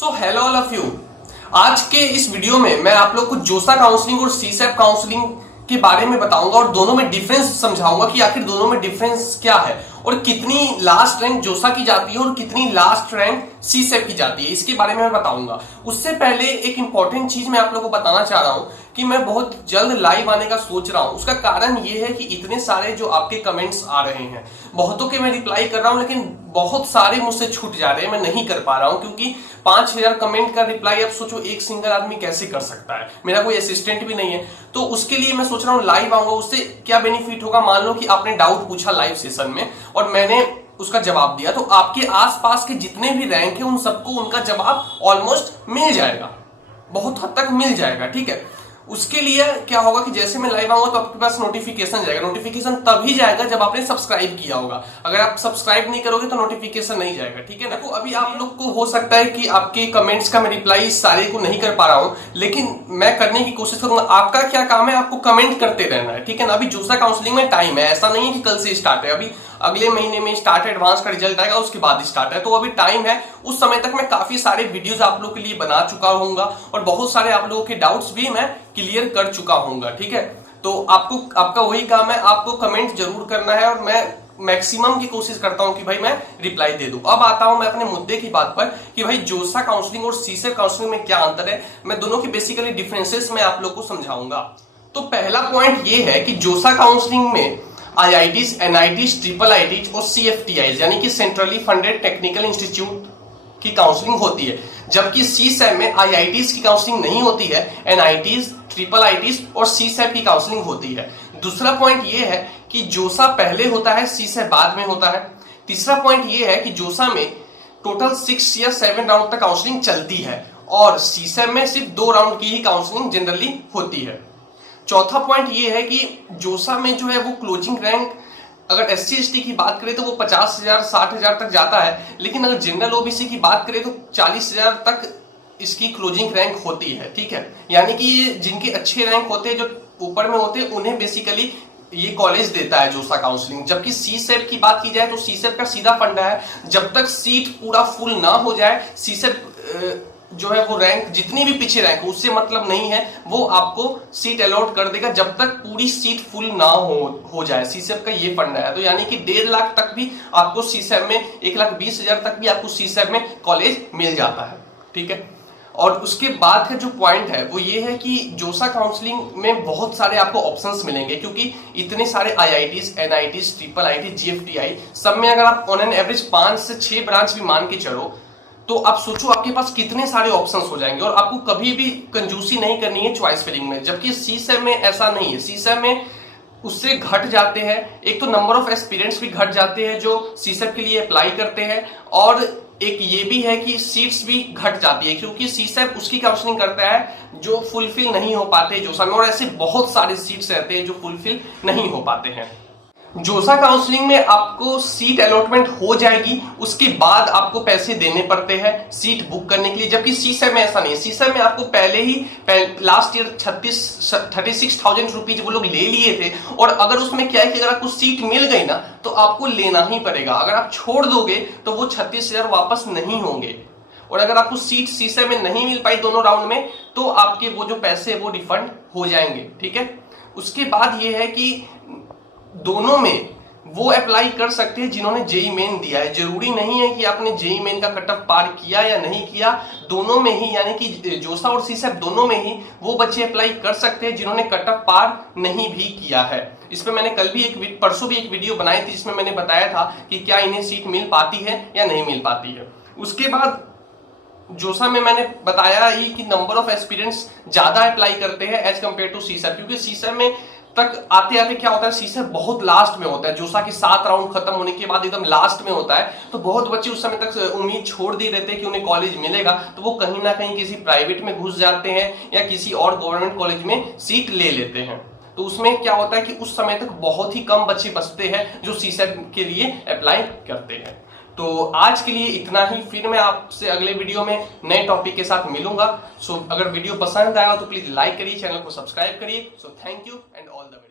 So hello all of you. आज के इस वीडियो में मैं आप लोग को जोसा काउंसलिंग और सीसैप काउंसलिंग के बारे में बताऊंगा और दोनों में डिफरेंस समझाऊंगा कि आखिर दोनों में डिफरेंस क्या है और कितनी लास्ट रैंक जोसा की जाती है और कितनी लास्ट रैंक सीसैप की जाती है, इसके बारे में मैं बताऊंगा। उससे पहले एक इंपॉर्टेंट चीज मैं आप लोगों को बताना चाह रहा हूं कि मैं बहुत जल्द लाइव आने का सोच रहा हूं। उसका कारण ये है कि इतने सारे जो आपके कमेंट्स आ रहे हैं, बहुतों के मैं रिप्लाई कर रहा हूं लेकिन बहुत सारे मुझसे छूट जा रहे हैं, मैं नहीं कर पा रहा हूं क्योंकि 5000 कमेंट का रिप्लाई अब सोचो एक सिंगल आदमी कैसे कर सकता है, मेरा कोई असिस्टेंट भी नहीं है। तो उसके लिए मैं सोच रहा हूं लाइव आऊंगा। उससे क्या बेनिफिट होगा, मान लो कि आपने डाउट पूछा लाइव सेशन में और मैंने उसका जवाब दिया, तो आपके आसपास के जितने भी रैंक है उन सबको उनका जवाब ऑलमोस्ट मिल जाएगा, बहुत हद तक मिल जाएगा। ठीक है, उसके लिए क्या होगा कि जैसे मैं लाइव आऊंगा तो आपके पास नोटिफिकेशन जाएगा। नोटिफिकेशन तभी जाएगा जब आपने सब्सक्राइब किया होगा, अगर आप सब्सक्राइब नहीं करोगे तो नोटिफिकेशन नहीं जाएगा। ठीक है ना। देखो अभी आप लोग को हो सकता है कि आपके कमेंट्स का मैं रिप्लाई सारे को नहीं कर पा रहा हूं, लेकिन मैं करने की कोशिश करूंगा। आपका क्या काम है, आपको कमेंट करते रहना है। ठीक है ना। अभी जोसा काउंसलिंग में टाइम है, ऐसा नहीं है कि कल से स्टार्ट है, अभी अगले महीने में स्टार्ट है, एडवांस का रिजल्ट आएगा उसके बाद स्टार्ट है, तो अभी टाइम है। उस समय तक मैं काफी सारे वीडियोस आप लोगों के लिए बना चुका होऊंगा और बहुत सारे आप लोगों के डाउट्स भी मैं क्लियर कर चुका होऊंगा। ठीक है, तो आपका वही काम है, आपको कमेंट जरूर करना है और मैं मैक्सिमम की कोशिश करता हूं कि भाई मैं रिप्लाई दे दूं। अब आता हूं मैं अपने मुद्दे की बात पर कि भाई जोसा काउंसलिंग और सीसैप काउंसलिंग में क्या अंतर है। मैं दोनों की बेसिकली डिफरेंसेस मैं आप लोग को समझाऊंगा। तो पहला पॉइंट ये है कि जोसा काउंसलिंग में आईआईटीज, एनआईटीज, ट्रिपल आईटीज और सीएफटीआईज यानी कि सेंट्रली फंडेड टेक्निकल इंस्टीट्यूट की काउंसलिंग होती है, जबकि सीसैप में आईआईटीज की काउंसलिंग नहीं होती है, एनआईटीज, ट्रिपल आईटीज और सीसैप की काउंसलिंग होती है। दूसरा पॉइंट ये है कि जोसा पहले होता है, सीसैप बाद में होता है। तीसरा पॉइंट ये है कि जोसा में टोटल 6 या 7 राउंड तक काउंसलिंग चलती है और सीसैप में सिर्फ 2 राउंड की ही काउंसलिंग जनरली होती है। चौथा पॉइंट ये है कि जोसा में जो है वो क्लोजिंग रैंक अगर एससी एसटी की बात करें तो वो 50,000 60,000 तक जाता है, लेकिन अगर जनरल ओबीसी की बात करें तो 40,000 तक इसकी क्लोजिंग रैंक होती है। ठीक है, यानी कि जिनके अच्छे रैंक होते हैं, जो ऊपर में होते हैं, उन्हें बेसिकली ये कॉलेज देता है जोसा काउंसलिंग। जबकि सीसैप की बात की जाए तो सीसैप का सीधा फंडा है, जब तक सीट पूरा फुल ना हो जाए, सीसैप जो है वो रैंक जितनी भी पीछे रैंक उससे मतलब नहीं है, वो आपको सीट अलॉट कर देगा जब तक पूरी सीट फुल ना हो जाए। सीसैप का ये फंडा है। तो यानी कि 1.5 लाख तक भी आपको सीसैप में, 1,20,000 तक भी आपको सीसैप में कॉलेज मिल जाता है। ठीक है, और उसके बाद का जो पॉइंट है वो ये है कि जोसा काउंसलिंग में बहुत सारे आपको ऑप्शंस मिलेंगे, क्योंकि इतने सारे IITs, NITs, triple IT, GFTI, सब में अगर आप ऑन एन एवरेज 5 से 6 ब्रांच भी मान के चलो तो आप सोचो आपके पास कितने सारे ऑप्शंस हो जाएंगे और आपको कभी भी कंजूसी नहीं करनी है चॉइस फिलिंग में। जबकि सीसैप में ऐसा नहीं है। सीसैप में उससे घट जाते हैं, एक तो नंबर ऑफ एस्पिरेंट्स भी घट जाते हैं जो सीसैप के लिए अप्लाई करते हैं, और एक ये भी है कि सीट्स भी घट जाती है क्योंकि सीसैप उसकी काउंसलिंग करता है जो फुलफिल नहीं हो पाते जोसा में, और ऐसे बहुत सारे सीट्स रहते हैं जो फुलफिल नहीं हो पाते हैं। जोसा काउंसलिंग में आपको सीट अलॉटमेंट हो जाएगी, उसके बाद आपको पैसे देने पड़ते हैं सीट बुक करने के लिए, जबकि सीसैप में ऐसा नहीं है। सीसैप में आपको पहले ही लास्ट ईयर 36,000 रुपीज वो लोग ले लिए थे, और अगर उसमें क्या है कि अगर आपको सीट मिल गई ना तो आपको लेना ही पड़ेगा। अगर आप छोड़ दोगे तो वो 36,000 वापस नहीं होंगे, और अगर आपको सीट सीसैप में नहीं मिल पाई दोनों राउंड में तो आपके वो जो पैसे वो रिफंड हो जाएंगे। ठीक है, उसके बाद ये है कि दोनों में वो अप्लाई कर सकते हैं जिन्होंने जेई मेन दिया है। जरूरी नहीं है कि आपने जेई मेन का कट ऑफ पार किया या नहीं किया, दोनों में ही यानी कि जोसा और सीसैप दोनों में ही वो बच्चे अप्लाई कर सकते हैं जिन्होंने कट ऑफ पार नहीं भी किया है। इस पे मैंने कल भी परसों भी एक वीडियो बनाई थी जिसमें मैंने बताया था कि क्या इन्हें सीट मिल पाती है या नहीं मिल पाती है। उसके बाद जोसा में मैंने बताया ही कि नंबर ऑफ एस्पिरेंट्स ज्यादा अप्लाई करते हैं एज कम्पेयर टू सीसैप, क्योंकि सीसैप में तक आते आते क्या होता है, सीसैप बहुत लास्ट में होता है। जोसा की 7 राउंड खत्म होने के बाद एकदम लास्ट में होता है, तो बहुत बच्चे उस समय तक उम्मीद छोड़ दी रहते हैं कि उन्हें कॉलेज मिलेगा, तो वो कहीं ना कहीं किसी प्राइवेट में घुस जाते हैं या किसी और गवर्नमेंट कॉलेज में सीट ले लेते हैं। तो उसमें क्या होता है कि उस समय तक बहुत ही कम बच्चे बचते हैं जो सीसैप के लिए अप्लाई करते हैं। तो आज के लिए इतना ही, फिर मैं आपसे अगले वीडियो में नए टॉपिक के साथ मिलूंगा। सो अगर वीडियो पसंद आएगा तो प्लीज लाइक करिए, चैनल को सब्सक्राइब करिए। So thank you and all the best.